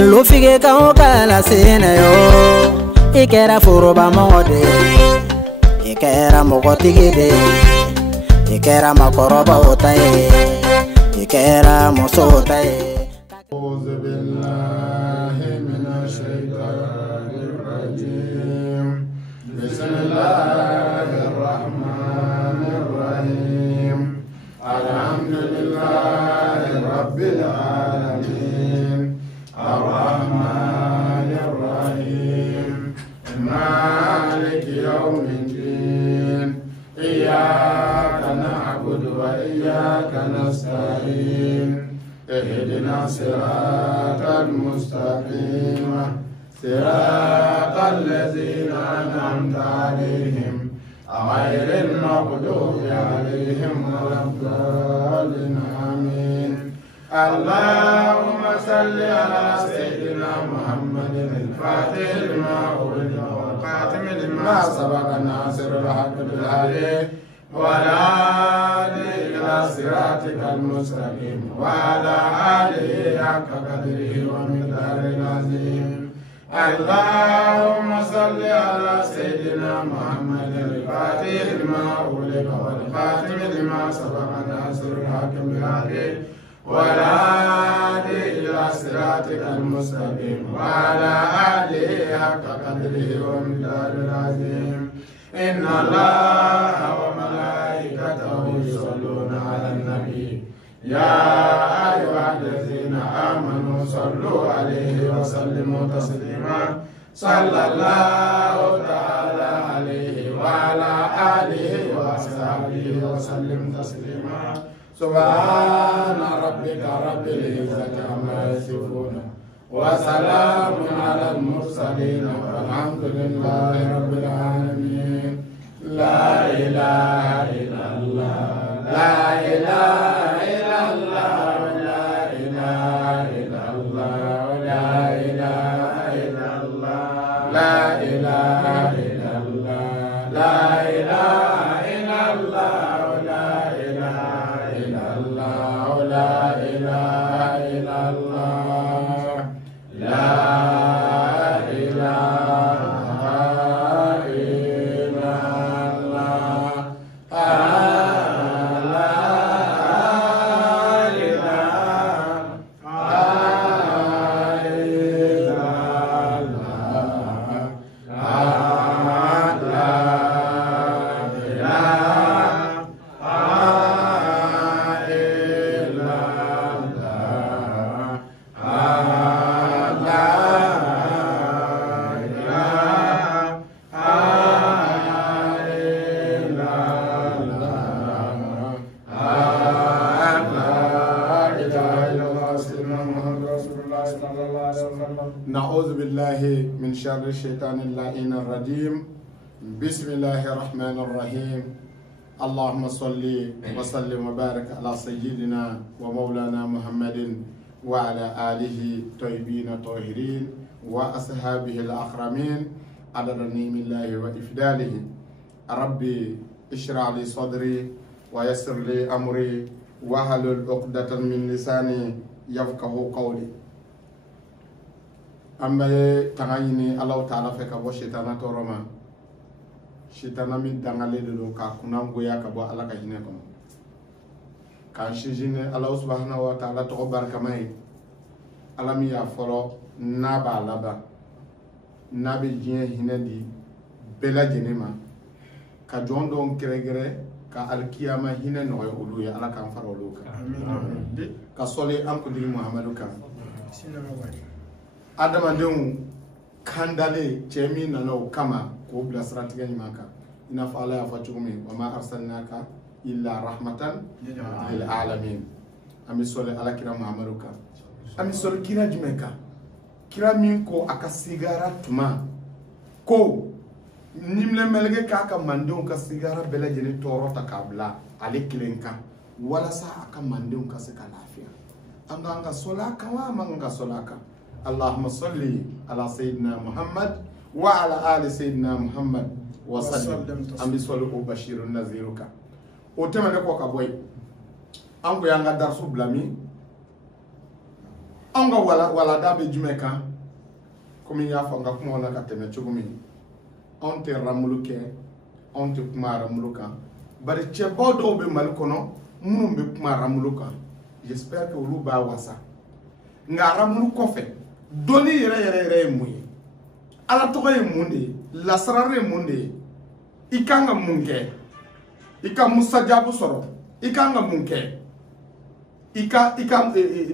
Lufige ka kala sene yo ikera furuba mode ikera mogotigi de ikera makoroba otaye ikera mosotaye أعوذ بالله من الشيطان الرجيم بسم الله الرحمن الرحيم الحمد لله رب العالمين الرحمن الرحيم مالك يوم الدين إياك نعبد وإياك نستعين اهدنا الصراط المستقيم صراط الذين أنعمت عليهم غير المغضوب عليهم ولا الضالين آمين. اللهم صل على سيدنا محمد الفاتح لما أغلق والخاتم لما سبق ناصر الحق بالهدي وعلى آله إلى صراطك المستقيم وعلى آله حق قدره ومقداره العظيم. اللهم صل على سيدنا محمد الفاتح لما أغلق والخاتم لما سبق ناصر الحق بالهدي وعلى آله إلى صراطك المستقيم وعلى آله حق قدره ومقداره العظيم. إن الله وملائكته يصلون على النبي يا أيها الذين آمنوا صلوا عليه وسلموا تسليما صلى الله تعالى عليه وعلى آله وصحبه وسلم تسليما سبحان ربك رب العزة عما يصفون وسلام على المرسلين والحمد لله رب العالمين. لا إله إلا الله لا إله إلا الله لا إله إلا الله لا إله إلا الله لا إله إلا الله لا إله إلا الله لا إله إلا الله لا إله إلا الله لا نعوذ بالله من شر الشيطان اللعين الرجيم. بسم الله الرحمن الرحيم. اللهم صل وسلم وبارك على سيدنا ومولانا محمد وعلى آله طيبين الطاهرين وأصحابه الأكرمين عدد نعم الله وإفضاله. ربي اشرح لي صدري ويسر لي أمري واحلل عقدة من لساني يفقهوا قولي. أما تغيني الله تعالى فكبو شيطانا تورما شيطانا من دعالي دلو كاكونام غويا كبو الله كهينكم كان شيجيني الله سبحانه وتعالى تغبر كماي الله ميا فرو نابا لبا نابي جين هندي بلا جنما كجوندون كريغري كالكياما هنا نوي أولويا الله كان فرو لوكا كسولي أمكو دي محمد كان adamadenw kandale cɛmi nana o kama k'o bila siratigɛ ɲuman kan i n'a fɔ ala y'a fɔ cogo min wa ma arsalnaka illa rahmatan lil alamin. An bɛ sɔli alakira muhamadu kan, an bɛ sɔli kira jumɛn kan? Kira min ko a ka sigara tuma ko nimlɛmɛlɛgɛ k'a ka mandenw ka sigara bɛɛ lajɛlen tɔɔrɔ ta k'a bila ale kelen kan walasa a ka mandenw ka se ka lafiya. An ka sɔli a kan wa an man ka sɔli a kan? اللهم صل على سيدنا محمد وعلى آل سيدنا محمد وسلم. أم بسولو بشير النذيرك وتما نكو كبوي أنكو يانغا درسو بلامي anga wala da be jumeka comme ya fa nga kuma na ka teme chugumi on te ramuluke on te kuma ramuluka bari chebo do be mal kono munu be kuma ramuluka j'espère que olu ba wasa nga ramulu ko fe doni yere muyi ala to ye munde la sarare munde ikanga munke ika musajabu soro ikanga munke ika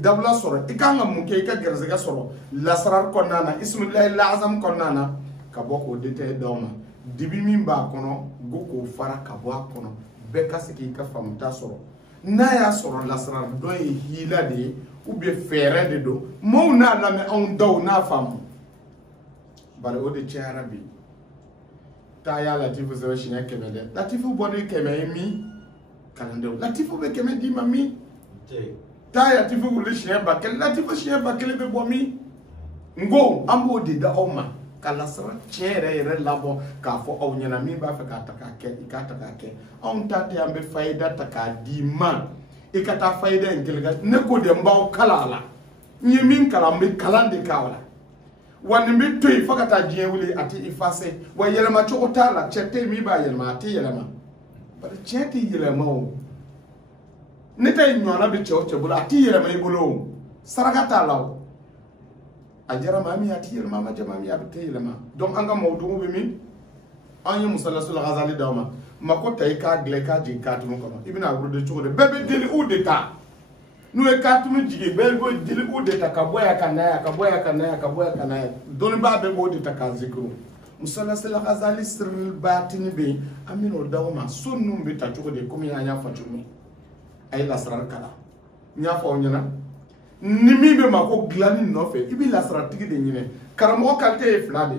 dabla soro ikanga munke ika gerzega soro la sarar konana ismullahi lazam konana ka boko dete doma dibi min ba kono goko fara ka bo kono be kasiki ka famta soro na ya soro la sarar do e hila de ou bien fere de do mo na la me on do na fam bale o de charabi ta ya latifu zewe shinya kemede latifu boni keme mi kalando latifu be keme di mami ta ya latifu wuli shinya bakel latifu shinya bakel be bomi ngo ambo de da oma kala sara chere labo ka fo o nyana mi ba fa ka taka ke on ta te ambe faida taka di man e ka ta faida intelga ne ko de mbaw kalala nyi min kalambe kalande kawala wani mi toy fakata jiye wuli ati ifase wa yelema chokota la chete mi ba yelema ati yelema ba chete yelema o neta nyona bi choche bula ati yelema ibulo sarakata law ajara mami ati yelema ma jama mi abte yelema donc anga mawdu bi mi anya musallasul ghazali dawma makota ika gleka jinkatu ko ibina wurde chokode bebe deli ou deta nous e katumu jigi belgo dili u de takaboya kanaya don ba be go de takazikru musalla sala ghazali sirrul batini be amino dawma sunnu be ta choko de komi nya fatumi ay lasrar kala nya fa onyana nimi be mako glani no fe ibi lasrar tigi de nyine karamo kalte e flade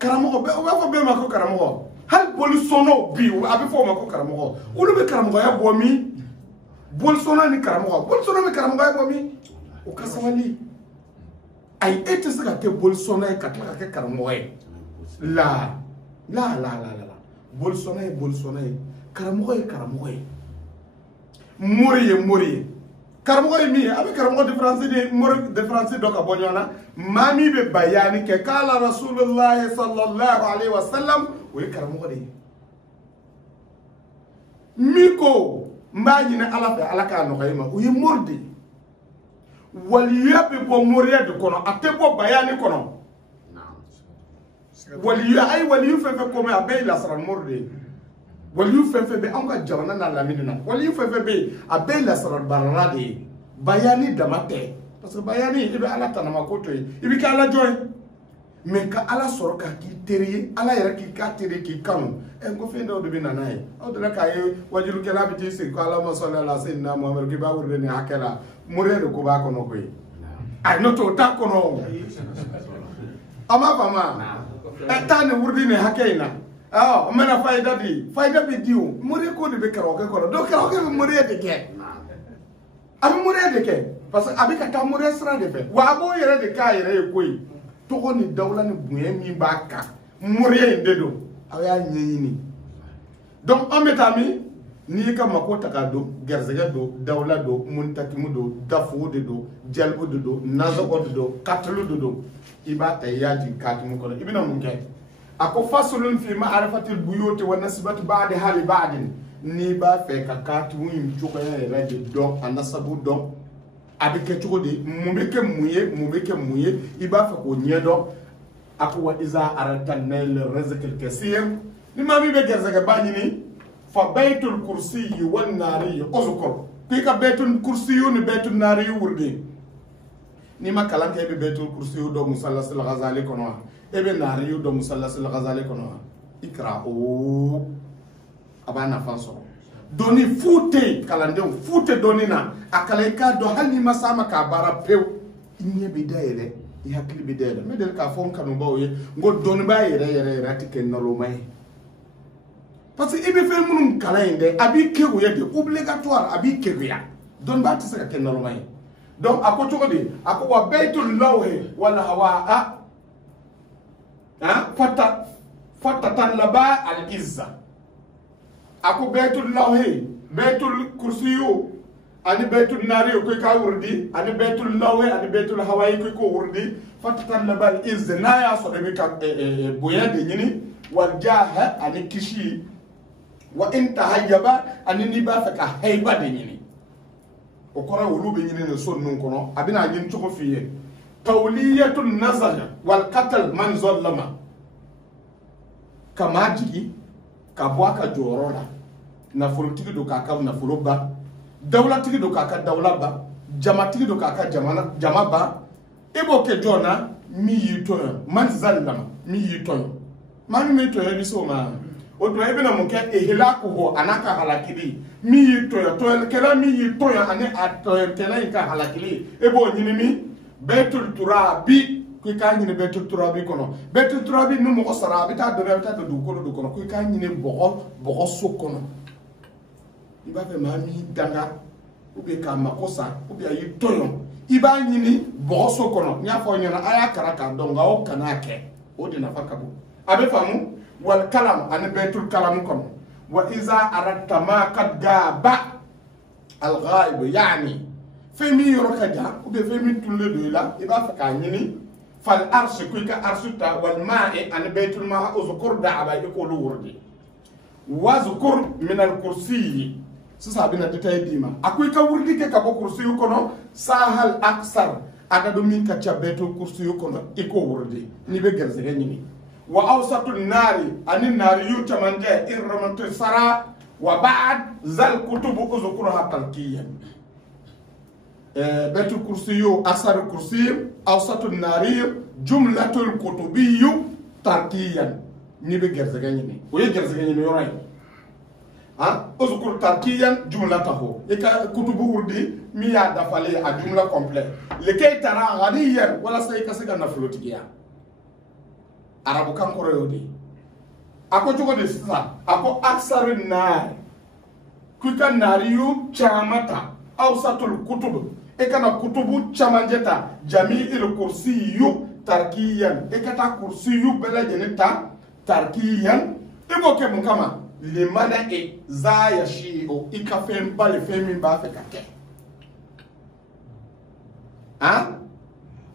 karamo be o fa be mako karamo hal bolu sono bi abi fo mako karamo ulu be karamo ya bomi bolsona ni karamoga bolsona me karamoga bomi o kasawali ay ete saka ke bolsona e katla ke karamoga la bolsona e karamoga mori karamoga mi abi karamoga de français do ka bonyana mami be bayani ke kala rasulullah sallallahu alaihi wasallam o karamoga de miko mbaji na ala fe ala ka no kayma o yimordi waliya be bo moriya de kono ate bo bayani kono waliya ay waliyu fe ko me abay la sara morde waliyu fe be anga jawna na lamina waliyu fe be abay la sara barade bayani damate parce que bayani ibe ala tanama koto ibe ka ala joy mais ka ala soro ka ki teriye ala yera ki ka tere ki kanu en ko fendo do binana e o de la kay wajulu ke la biti se ko ala ma sallallahu alaihi wasallam muhammad ki ba wurde ne akela murede ko ba ko no koy ay no to ta ko no ama fama ta ne wurde ne hakena ah mena faida bi diu mure ko de be karo ke ko do karo ke murede ke abi murede ke parce que abi ka ta mure sra de fe wa bo yere de ka yere koy toko ni dawla ni buye mi baka muriye ndedo aya nyeyini donc ametami ni ka makota ka do gerzega do dawla do muntakimu do dafu do jalbu do nazago do katlu do ibata yaji katimu ko ibina munke ako fasulun fi ma'rifatil buyut wa nasbatu ba'di hali ba'din ni ba fe ka katimu yim chuko ya radio do anasabu do abike chukodi mumeke muye iba fa ko nyedo akwa iza aratanel rizqil kaseer ni mami be gerzaka banyini fa baytul kursi wan nari uzkur pika baytul kursi ni baytul nari wurdi ni makalanke be baytul kursi do musallasil ghazali kono ebe nari do musallasil ghazali kono ikra o abana fanso doni fute kalandeu fute donina akalaika do hali masama ka bara pew inye bidayele ya hakli bidayele medel ka fon kanu bawoye ngo doni ba yere ratike nolo may parce que ibe fe munum kala inde abi kewu yede obligatoire abi kewu ya don ba tisa ka nolo may donc akoto ko di akwa baytul lawhi wala hawa fata talaba al izza ako baytul lawhi baytul kursiyu ani baytul nari ko ka wurdi ani baytul lawe ani baytul hawaii ko wurdi fatatallaba al izz na ya so de ka boya de nyini wal jaha ani kishi wa in tahayyaba ani ni ba ka hayba de nyini o kora wulu be nyini ne son nun kono abina nyin to ko fiye tawliyatul nazar wal qatl man zallama kama jigi ka boaka jorona na folotigi do ka na foloba dawla tigi do ka dawla ba jama tigi do ka jama ba ebo ke jona mi yito man zallama mi yito man mi to hebi so ma o to ebe na mo ke ehilaku ho anaka halakili mi yito to kela mi yito ane ato kela ka halakili ebo nyini mi betul turabi ku ka nyini betul turabi kono betul turabi no mo sara bi ta do kono ku ka nyini bogo so kono iba fe mami danga ube ka makosa ube ayi toyo iba nyini bogo so kono nya fo nyana aya karaka donga o kanake o dina fakabu abe famu wal kalam an betul kalam kono wa iza aratta ma qad gaba al ghaib yani femi yorokaja ube femi tulle do la iba fa ka nyini fal arsh kuika arsuta wal ma'i an betul ma uzkur da'aba yaqulu wurdi wazkur min al kursi sasa bina detay dima akwai ka wurdi ke ka bo kursi kono sahal aksar ada do min ka betul kursi kono iko wurdi ni be gerze nyini wa awsatul nari anin nari yutamanje irramatu sara wa ba'd zal kutubu uzkurha talqiyan betul kursi asar kursi awsatul nari jumlatul kutubiyu tarkiyan ni be gerze nyini o ye gerze nyini yoray uzkur tarkiyan jumlatahu ika kutubu wurdi mi ya dafale a jumla complet likay tara ghaniyan wala say kasiga na flotigiya arabu kan koro yodi ako jogo de sa ako aksarin nar kuka nariyu chamata awsatul kutub ikana kutubu chamanjeta jami'il kursiyu tarkiyan ikata kursiyu bela jenita tarkiyan ibo ke mukama limana za yashi'u ikafem bale femi ba fe kake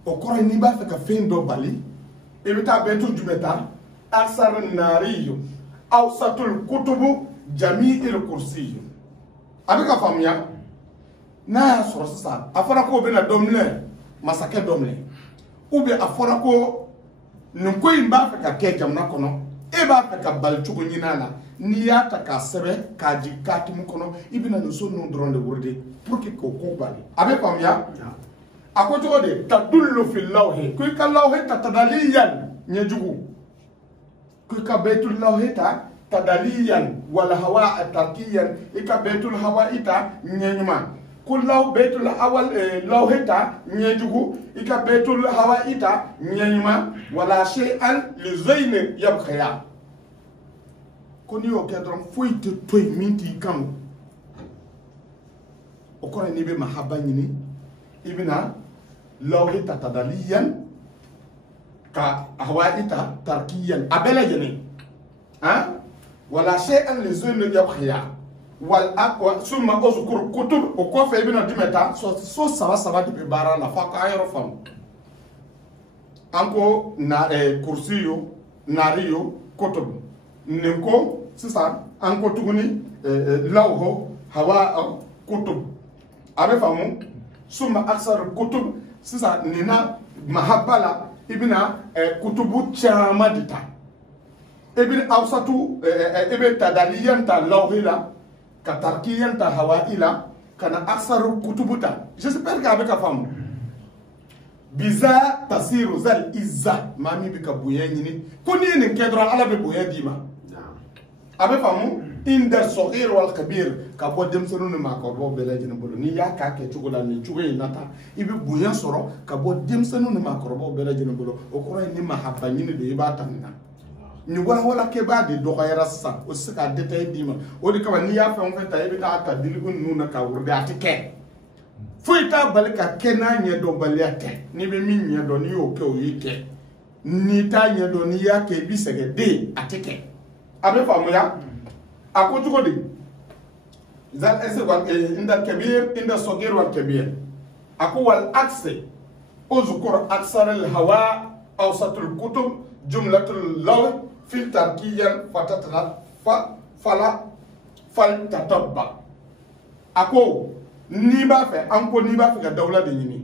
okore ni ba fe ka fendo bali ibita betu jumeta aksar nariyu awsatul kutubu jami'il kursiyu abika famya na soro sasa afara ko be na domle masake domle ube afara ko nko imba fe ka ke jamna kono e ba fe ka bal chugo nyinala ni ya ta ka sebe ka jikati mu kono ibina no so no dronde wurde pour que ko bali abe famya akoto de tadullu fil lawhi ku ka lawhi tatadaliyan nyejugu ku ka betul lawhi ta tadaliyan wal hawa tarkiyan ika betul hawa ita nyenyuma kullu betul awal lawhi ta nyejugu ika betul hawa ita nyenyuma wala shay'an li zayn yabkhaya koni o kedron foite toy minti kam o kone ni be mahabba nyini ibina lawhi tatadaliyan ka hawaita tarkiyan abela jeni wala shay'an li zayn yabkhaya wal aqwa summa uzkur kutub o ko fe ibina dimeta so saba de bara la fa ka ayro fam anko na kursiyo nariyo kutub ninko sisa anko tuguni lawho hawa kutub abe famu summa aksar kutub sisa nina mahabbala ibina kutubu chamadita ibn awsatu ibe tadaliyan ta lawhila ka tarkiyan ta hawaila kana aksar kutubuta j'espère que abeka famu biza tasiru zal izza mami bika buyenyini kuni ni kedra ala be buyedima abe famu inda saghir wal kabir ka bo dem sonu ma ko bo bele jina bolo ni ya ka ke chugula ni chugwe nata ibi buyan soro ka bo dem sonu ma ko bo bele jina bolo o ko ni mahabba ni de iba tanna ni wala ke ba de do khayra sa o sika detay dima o di ka ni ya fa on fa tay bi ta dilgun nuna ka wurde atike fuita balika kena nye do baliate ni be min nye do ni o ke o yike ni ta nye do ni ya ke bi sege de atike abe famu ya akojugo de zal ese inda kabir inda sagir wal kabir aku wal aksi uzkur aksar al hawa awsat al kutub jumlat al law fi tarkiyan fatatla fal tatabba ako ni ba fe anko ni ba fe ka dawla de nyini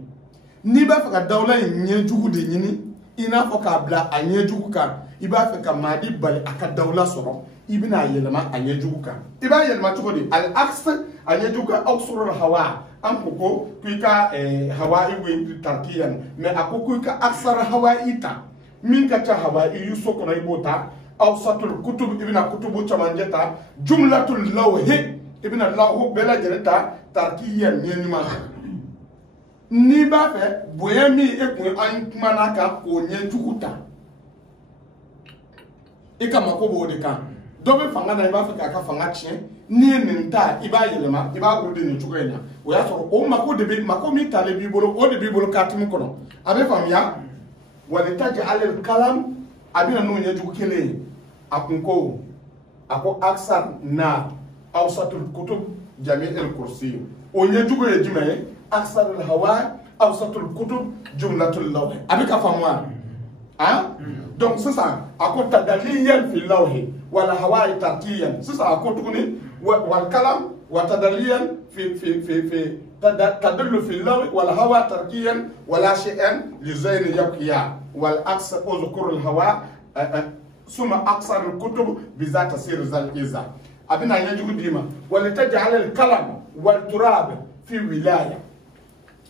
ni ba fe ka dawla nye jugu de nyini ina fo ka bla anye jugu kan iba fe ka madi bal aka dawla soro ibina yelma anye jugu kan iba yelma chukodi al aks anye jugu awsur al hawa anko ko kuika hawa iwe tarkiyan me ako kuika aksar hawa ita min ka ta hawa yuso ko na ibota awsatul kutub ibina kutubu chamanjeta jumlatul lawhi ibina lawhu bela jereta tarkiyan nyenuma ni ba fe boyami ekun an kumana ka ko nyentukuta ikama ko bo de kan do be fanga na ba fe ka fanga chien ni ninta iba yelema iba ko de ni chukenya o ya so o mako de be mako mi tale bi bolo o de bi bolo katim kono abe famia walitaji alal kalam abina no nyeju kele akunko ako aksar na awsatul kutub jami al kursi o nyeju ko ejime aksar al hawa awsatul kutub jumlatul lawh abika famwa donc c'est ça ako tadaliyan fi lawh wala hawa tarkiyan c'est ça ako tukuni wal kalam wa tadaliyan fi تدل في اللغة والهواء تركيا ولا شيئا لزين يبقيا والعكس اذكر الهواء ثم اكثر الكتب بذات تصير زل ابنا يجو ديما ولتجعل الكلام والتراب في ولايه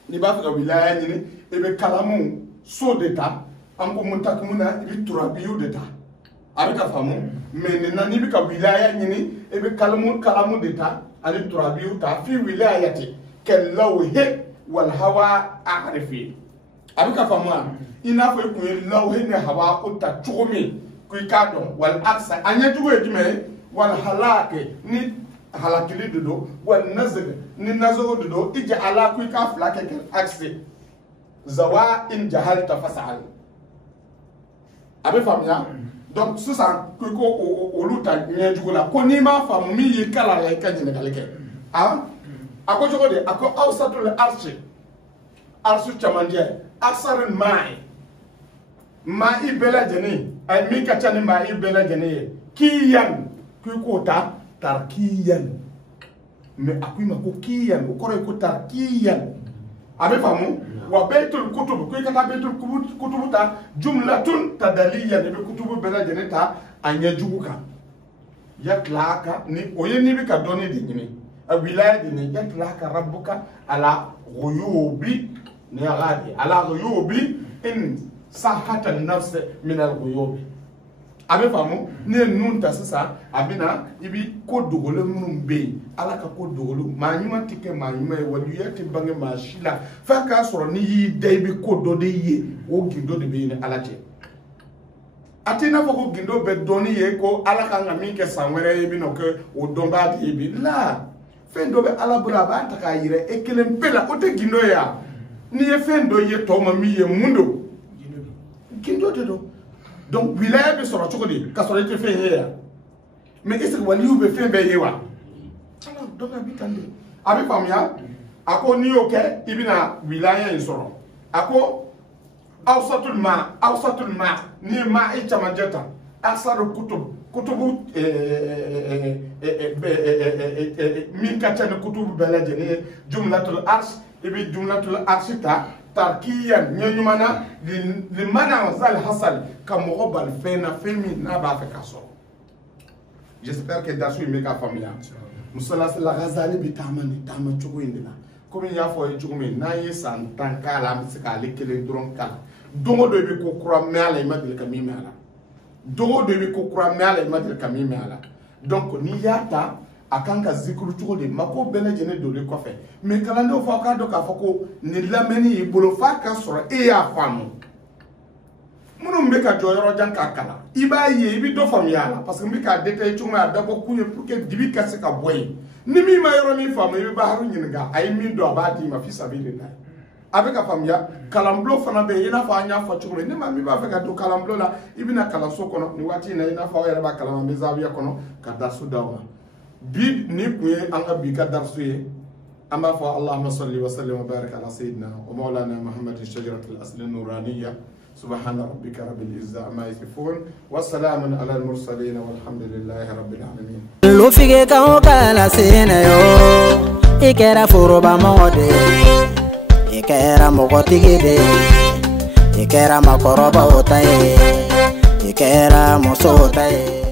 نبقى ولايه ني ابي كلامو سو دتا انكو منتكمنا ابي ترابيو دتا ابيكا فامو من ناني بك ولايه ني ابي كلامو دتا ابي ترابيو تا في ولايتي كاللوه والهواء أعرفي أبيك فما إن أفهم اللوه والهواء أتشومي كي كادم والعكس أن يجوا يجمع والهلاك ني هلاك لدو والنزل ننزل دو إجى على كي كافلاك كالعكس زوا إن جهلت فسأل أبي فما donc ça que ko oluta nyejugo la ko ni ma famu mi yikala la kajine kalike ako jogo de ako awsatul arshi chamanje asarin mai bela jeni ay mi ka tani mai bela jeni kiyan ku ta tarkiyan me akui ma ko kiyan ko ko tarkiyan abe famu wa baitul kutub ku ka ta baitul kutub ta jumlatun tadaliyan be kutubu bela jeni ta anya juguka yatlaka ni oyeni bi ka doni de nyini الولاية دي يطلعك ربك على غيوب نغادي على غيوب إن صحة النفس من الغيوب أبي فهمو نون تاسسا أبينا يبي كود دغولو منو بي على كود دغولو ما يما تيكي ما يما وليا تبانغ ما شيلا فكا سورو ني داي بي كود دو دي او غيندو دي بي على تي atina foko gindo be doni ye ko ala ka ngami ke sanwere yebi no ke o domba di yebi la fendo be ala bura ba ta ka yire e kelem pela o te gindo ya ni ye fendo ye to ma mi ye mundo gindo de do donc wilaya be soro chokodi ka soro te fe ya mais est-ce que wali ube fe be ye wa ala do na bitande abi famia ako ni oke ibina wilaya en soro ako awsatul ma ni ma e chamajeta asaru kutubu min katana kutubu belajene jumlatul arsh ibi jumlatul arshita tarkiyan nyanyumana li mana zal hasal kam robal fena femi na ba fe kaso. J'espère que dasu meka famille musala la ghazali bitamani tama chugo indina comme ya fo e chugo na yi san tankala misika lekele dron kala dongo do bi ko kura me ala imadil kamime ala dongo do bi ko kura me ala imadil kamime ala donc ni yata akanka zikru chugo de mako bele jene do le kofe me kala ndo fo ka do ka foko ni lameni ibolo fa ka soro e ya famu munu mbeka joyoro janka kala iba ye ibi do fam yala parce que mbeka dete chuma dabo kunye pour que dibi kase ka boy ni mi ma yoro mi famu ibi ba haru nyinga ay mi do abati ma fi sabilillah avec a famia kalamblo fana be ina fa anya fa chuma ni ma mi ba fe ka do kalamblo la ibina kala so kono ni wati na ina fa yara ba kalama mezawiya kono ka dasu dawa bi ni kuye an ka bi ka darsu ye an b'a fɔ allahumma salli wa sallim wa barik ala sayyidina wa maulana muhammadin shajaratul asli nuraniyya subhana rabbika rabbil izzati amma yasifun wa salamun ala al mursalin walhamdulillahi rabbil alamin lu fige kan kala sene yo ikera foroba mode ikera mokotigi de ikera makoroba otaye ikera muso otaye